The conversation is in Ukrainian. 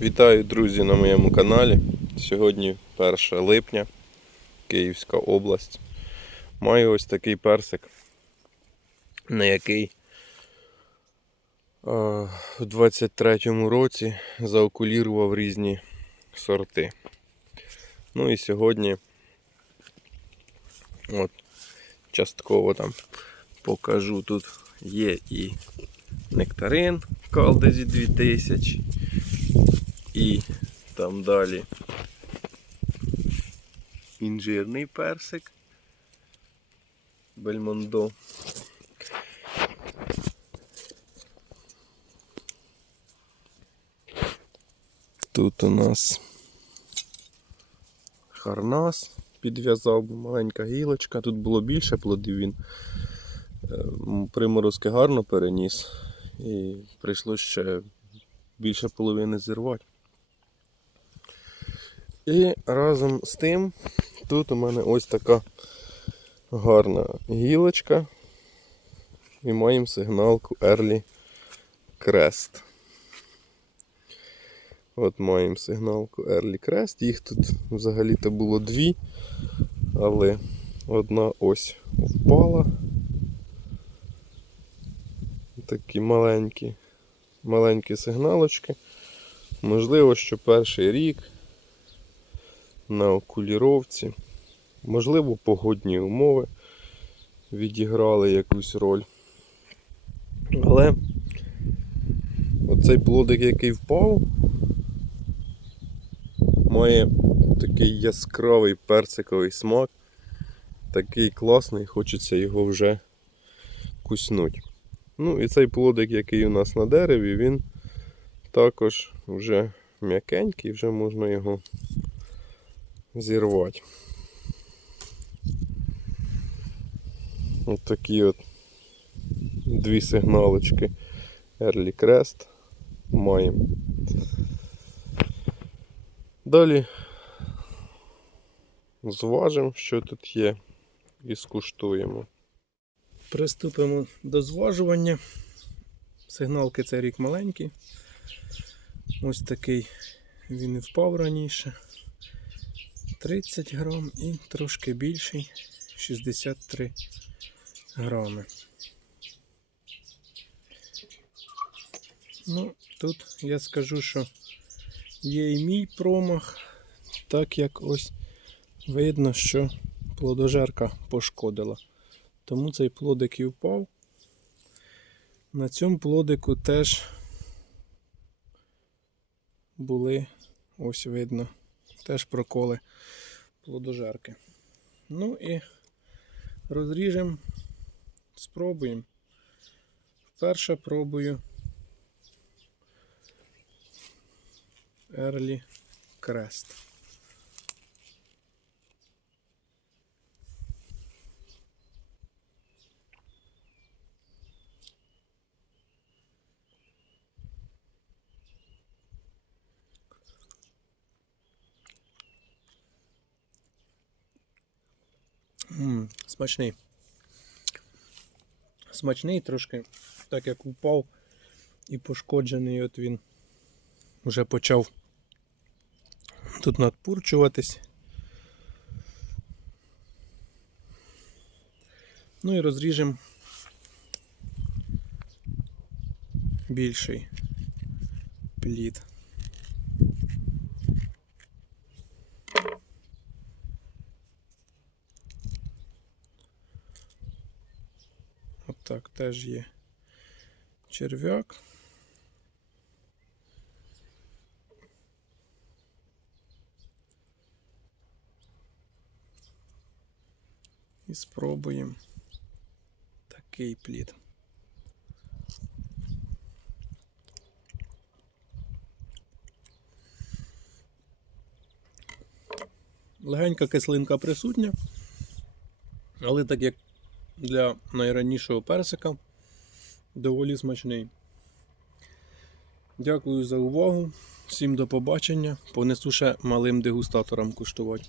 Вітаю, друзі, на моєму каналі. Сьогодні 1 липня, Київська область. Маю ось такий персик, на який в 23-му році заокулірував різні сорти. Ну і сьогодні от, частково там покажу. Тут є і нектарин Калдезі 2000 і там далі інжирний персик Бельмондо. Тут у нас харнас підв'язав, маленька гілочка. Тут було більше плодів він. е, Приморозки гарно переніс і прийшлося ще більше половини зірвати. І разом з тим тут у мене ось така гарна гілочка. І маємо сигналку Early Crest. От маємо сигналку Early Crest. Їх тут взагалі-то було дві, але одна ось впала. Такі маленькі, маленькі сигналочки. Можливо, що перший рік на окуліровці. Можливо, погодні умови відіграли якусь роль. Але оцей плодик, який впав, має такий яскравий персиковий смак. Такий класний, хочеться його вже куснуть. Ну і цей плодик, який у нас на дереві, він також вже м'якенький, вже можна його зірвати. Ось такі от дві сигналочки Early Crest маємо. Далі зважимо, що тут є, і скуштуємо. Приступимо до зважування. Сигналки цей рік маленький. Ось такий він і впав раніше. 30 грам і трошки більший 63 грами. Ну, тут я скажу, що є і мій промах, так як ось видно, що плодожерка пошкодила. Тому цей плодик і впав. На цьому плодику теж були, ось видно, теж проколи плодожерки. Ну і розріжемо, спробуємо. Вперше пробую Early Crest. Смачний. Смачний трошки, так як упав і пошкоджений, от він вже почав тут надпурчуватись. Ну і розріжемо більший плід. Так теж є черв'як. І спробуємо такий плід. Легенька кислинка присутня, але так як для найранішого персика доволі смачний. Дякую за увагу. Всім до побачення. Понесу ще малим дегустаторам куштувати.